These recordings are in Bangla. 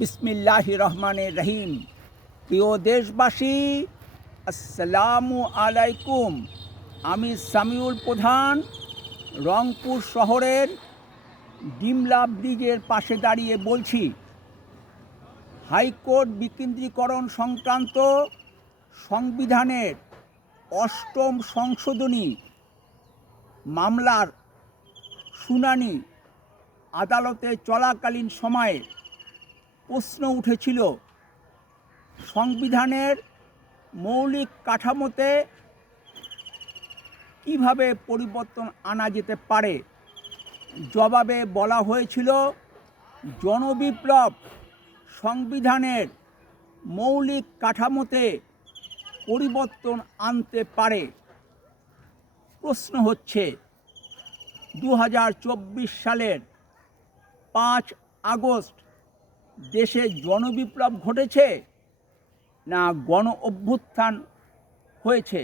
বিসমিল্লাহির রহমানির রহিম। প্রিয় দেশবাসী, আসসালামু আলাইকুম। আমি সামিউল প্রধান রংপুর শহরের ডিমলা ব্রিজের পাশে দাঁড়িয়ে বলছি। হাইকোর্ট বিকেন্দ্রীকরণ সংক্রান্ত সংবিধানের ৮ম সংশোধনী মামলার শুনানি আদালতে চলাকালীন সময়ে প্রশ্ন উঠেছিল, সংবিধানের মৌলিক কাঠামোতে কিভাবে পরিবর্তন আনা যেতে পারে। জবাবে বলা হয়েছিল, জনবিপ্লব সংবিধানের মৌলিক কাঠামোতে পরিবর্তন আনতে পারে। প্রশ্ন হচ্ছে, 2024 সালের 5 আগস্ট দেশে জনবিপ্লব ঘটেছে না গণ অভ্যুত্থান হয়েছে?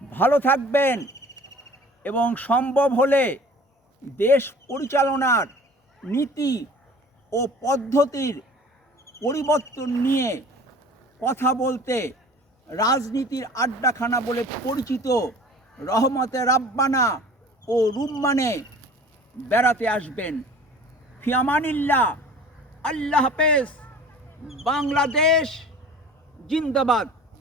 ভালো থাকবেন এবং সম্ভব হলে দেশ পরিচালনার নীতি ও পদ্ধতির পরিবর্তন নিয়ে কথা বলতে রাজনীতির আড্ডাখানা বলে পরিচিত রহমতে রাব্বানা ও রুম্মানে বেড়াতে আসবেন। ফিয়ামানিল্লাহ, আল্লাহ হাফেজ। বাংলাদেশ জিন্দাবাদ।